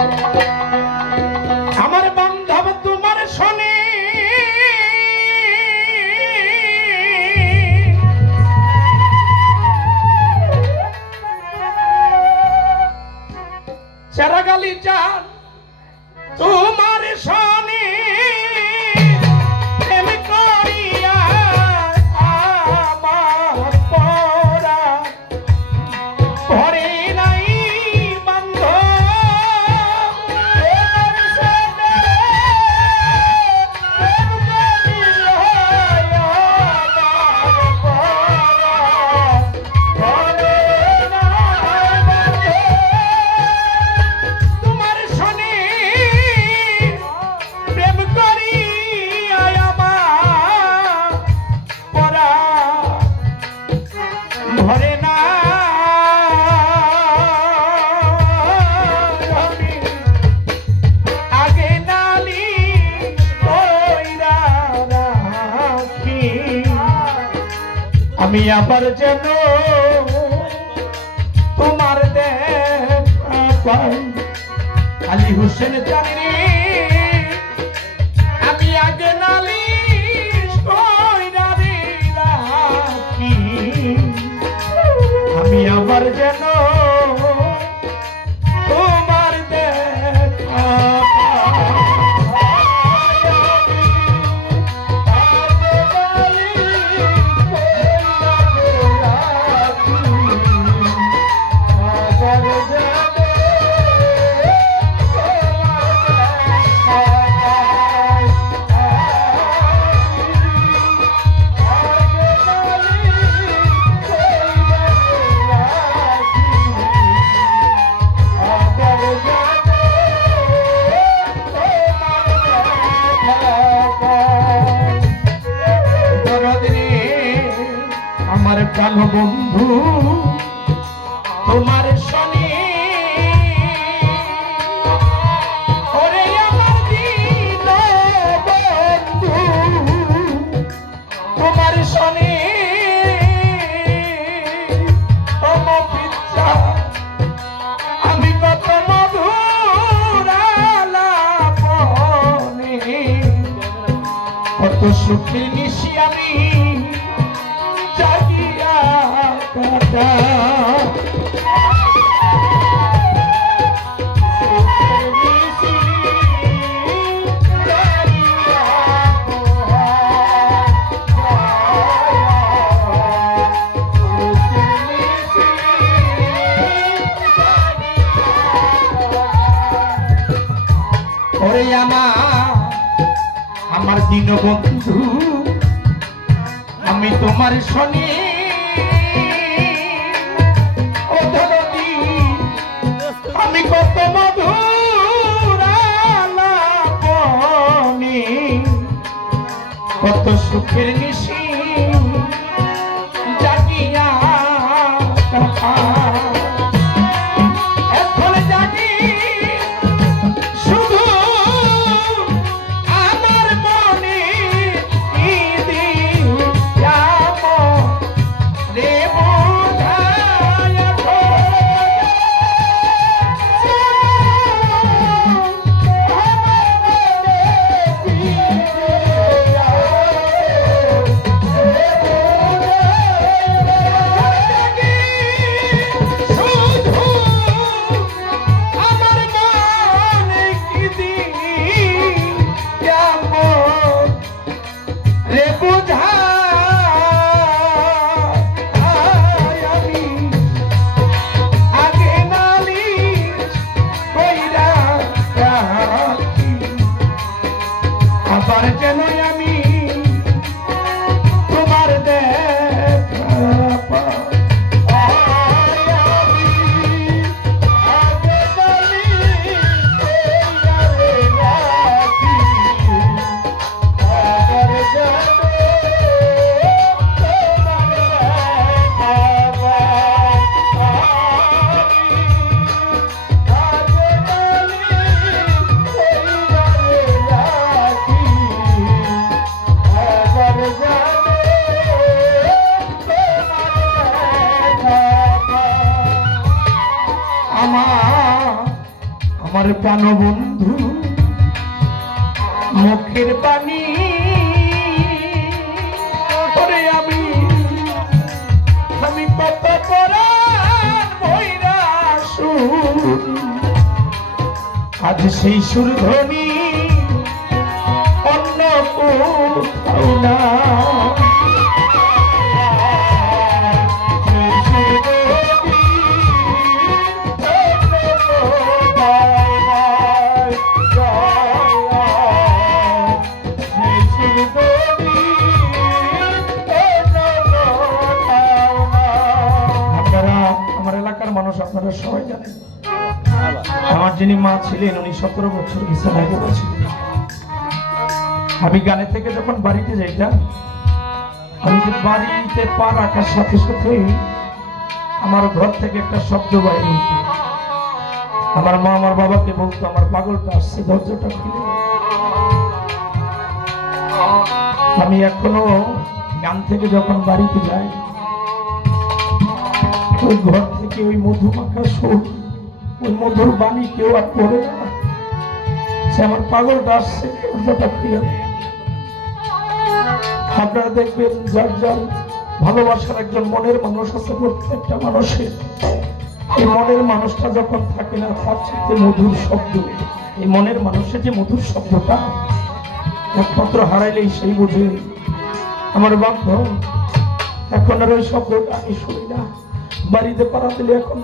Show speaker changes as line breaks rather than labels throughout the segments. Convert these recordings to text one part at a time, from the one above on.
Música మీ అపరిచను বন্ধু আমি তোমার শনি। আমি কত মধুর কত সুখের নিশে আবার যেন আমি আমার প্রাণ বন্ধু মুখের করে আমি আমি আজ সেই সুরধ্বনি অন্য কোথাও না ছিলেন, উনি সতেরো বছর বিছানায় পড়েছিলেন আমি গানে থেকে যখন বাড়িতে যাইতাম, আমি যে বাড়িতে পা রাখার সাথে আমার ঘর থেকে একটা শব্দ হইতো। আমার মা আমার বাবাকে বলতো, আমার পাগলটা আসছে, দরজাটা খুলে আমি এখনও গান থেকে যখন বাড়িতে যাই, ওই ঘর থেকে ওই মধুমাখা সুর ওই মধুর বাণী কেউ আর পড়ে না। সে আমার পাগলটা আসছে আপনারা দেখবেন যার যার ভালোবাসার একজন মনের মানুষ আছে, প্রত্যেকটা মানুষের। এই মনের মানুষটা যখন থাকে না, তার চাইতে মধুর শব্দ। এই মনের মানুষের যে মধুর শব্দটা, একমাত্র হারাইলেই সেই বুঝে। আমার বাপ, এখন আর ওই শব্দটা আমি শুনি না। বাড়িতে পাড়া দিলে এখন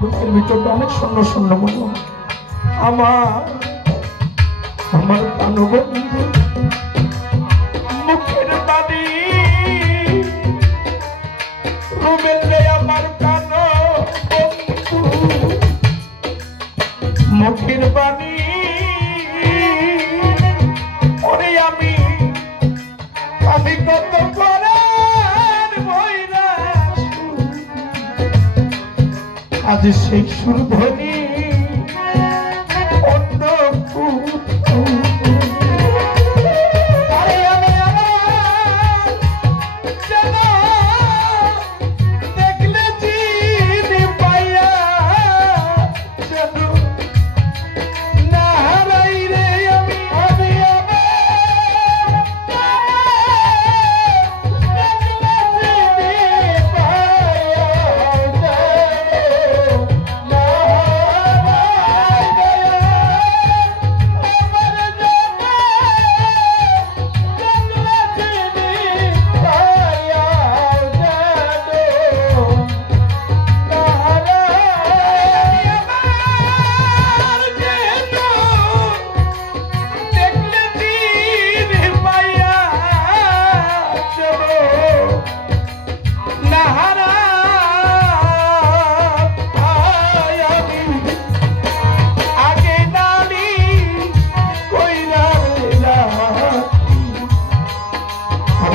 বুকের ভিতরটা অনেক শূন্য শূন্য মনে। আমার আমার প্রাণবন্ধু মুখের রুবেলে আমার আজ সেই সুর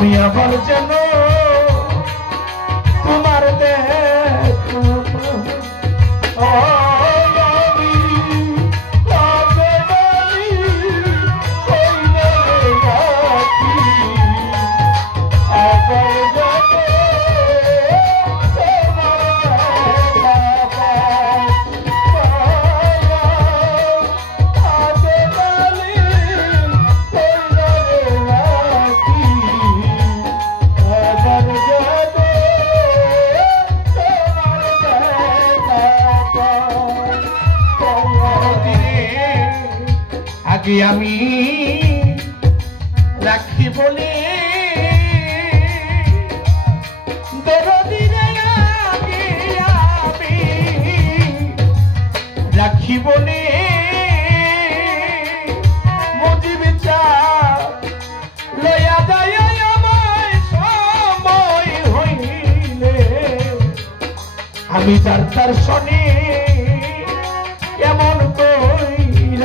আমি আবার যেন আগে আমি রাখি বলে রাখি বলে আমি যার তার শনি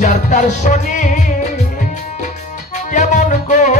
যার তার শনি কেমন কইরা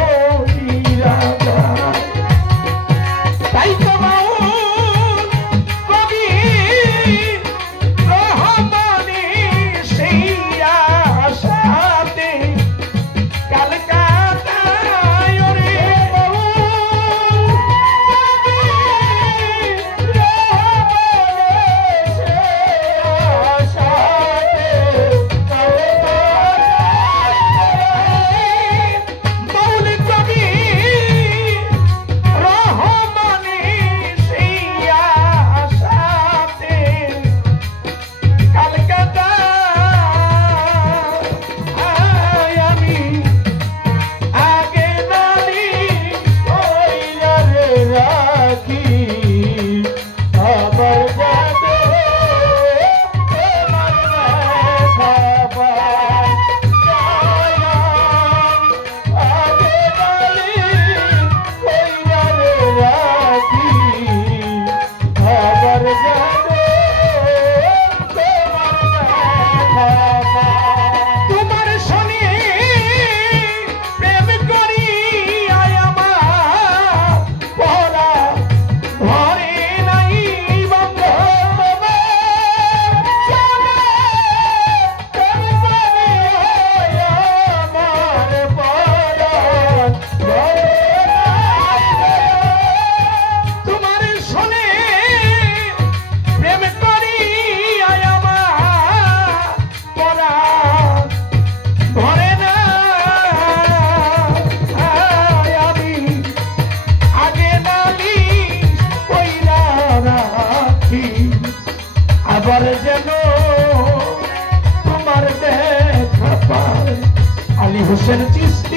Você não disse?